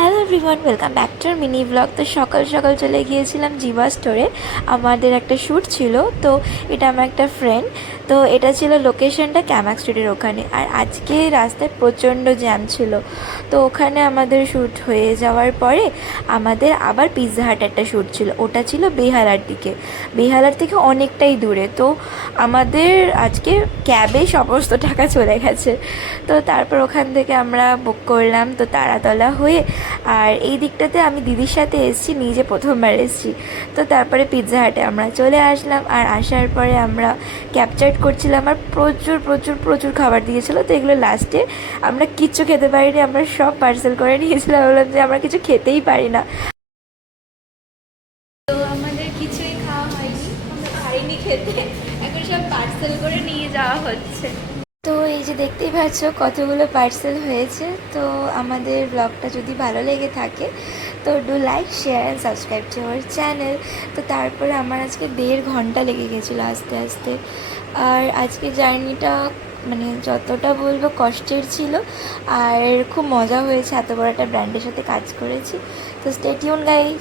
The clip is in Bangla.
Hello everyone, welcome back to mini blog. তো সকাল সকাল চলে গিয়েছিলাম জিভা স্টোরে। আমাদের একটা শ্যুট ছিল, তো এটা আমার একটা ফ্রেন্ড। তো এটা ছিল লোকেশনটা ক্যামাক স্ট্রিটের ওখানে। আর আজকে রাস্তায় প্রচণ্ড জ্যাম ছিল, তো ওখানে আমাদের শ্যুট হয়ে যাওয়ার পরে আমাদের আবার পিৎজা হাট একটা শ্যুট ছিল। ওটা ছিল বেহালার দিকে, বেহালার থেকে অনেকটাই দূরে। তো আমাদের আজকে ক্যাবে সমস্ত টাকা চলে গেছে। তো তারপর ওখান থেকে আমরা বুক করলাম, তো তারাতলা হয়ে। আর এই দিকটাতে আমি দিদির সাথে এসেছি, নিজে প্রথমবার এসেছি। তো তারপরে পিৎজা হাটে আমরা চলে আসলাম। আর আসার পরে আমরা ক্যাপচার করছিলাম, আর প্রচুর প্রচুর প্রচুর খাবার দিয়েছিলো। তো এগুলো লাস্টে আমরা কিচ্ছু খেতে পারিনি, আমরা সব পার্সেল করে নিয়েছিলাম। বললাম যে আমরা কিছু খেতেই পারি না। তো আমাদের কিছুই খাওয়া হয়নি, আমরা পারিনি খেতে, এখন সব পার্সেল করে নিয়ে যাওয়া হচ্ছে। তো এই যে দেখতেই পাচ্ছ কতগুলো পার্সেল হয়েছে। তো আমাদের ব্লগটা যদি ভালো লেগে থাকে তো do like, share and subscribe to our channel. তো তারপরে আমার আজকে 1.5 ঘন্টা লেগে গেছিলো আসতে আসতে। আর আজকে জার্নিটা মানে যতটা বলবো কষ্টের ছিল, আর খুব মজা হয়েছে। এত বড় একটা ব্র্যান্ডের সাথে কাজ করেছি। তো স্টে টিউন গাইস।